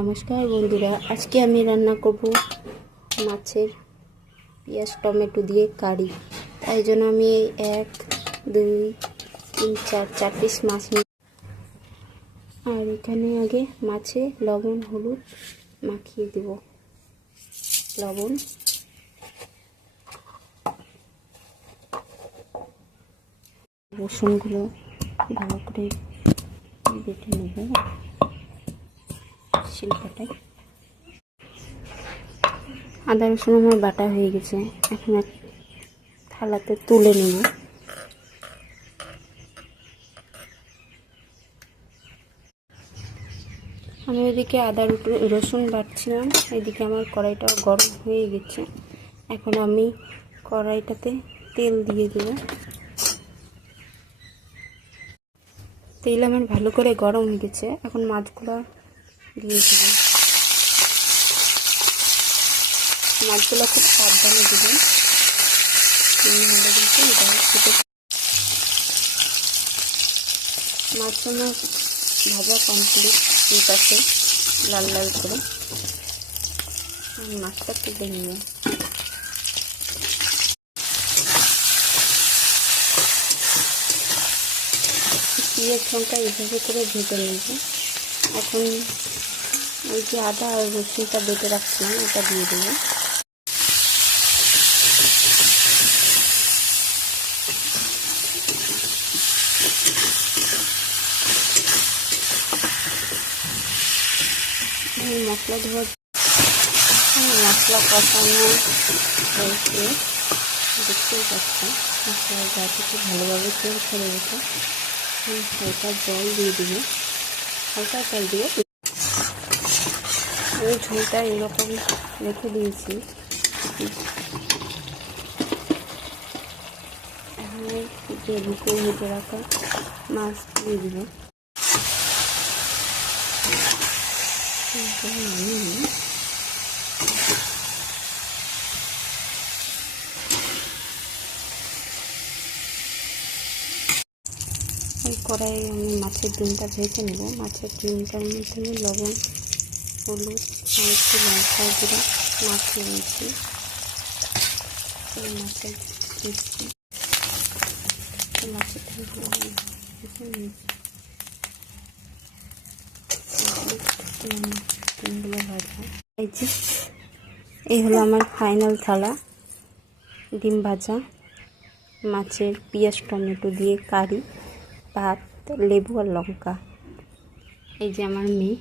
নমস্কার বন্ধুরা, আজকে আমি রান্না করব মাছের পেঁয়াজ টমেটো দিয়ে কারি। তাই জন্য আমি 1 2 3 4 পিস মাছ নিই। আর এখানে আগে মাছে লবণ হলুদ মাখিয়ে দেব। লবণ, রসুনগুলো ভালো করে বেটে নেব শিলপাটায়। আদা রসুন আমার বাটা হয়ে গেছে, এখন এক থালাতে তুলে নেব। আমি ওইদিকে আদা রসুন বাটছিলাম, এদিকে আমার কড়াইটা গরম হয়ে গেছে। এখন আমি কড়াইটাতে তেল দিয়ে দেব। তেল আমার ভালো করে গরম হয়ে গেছে, এখন মাছগুলো দিয়ে দেব। মাছগুলো খুব সাবধানে দেবেন, মাছ আমার ভাজা কমপ্লিট। ঠিক আছে, লাল লাল করে মাছটা তুলে নিয়ে পেঁয়াজ লঙ্কা এভাবে করে ভেজে নেব। এখন ওই যে আদা আর রসুনটা বেটে রাখছিলাম ওটা দিয়ে দেবো। মশলা ধোয়া মশলা কষানো হয়েছে, দেখতেই পাচ্ছি মশলার গা থেকে ভালোভাবে তেল ছেড়ে গেছে। হালকা জল দিয়ে দেবো, হালকা জল দিয়ে ওই ঝোলটা এরকম রেখে দিয়েছি। এখানে যে ভেজে রাখা মাছ দিয়ে দেবো। কড়াই আমি মাছের ডিমটা ভেজে নেব। মাছের ডিমটার মধ্যে লবণ হলুদ আর একটু লঙ্কা গুঁড়ো মাখিয়ে নিচ্ছি। মাছের ডিমগুলো ভাজা। এই হলো আমার ফাইনাল থালা, ডিম ভাজা, মাছের পেঁয়াজ টমেটো দিয়ে কারি, ভাত, লেবু আর লঙ্কা। এই যে আমার মেয়ে।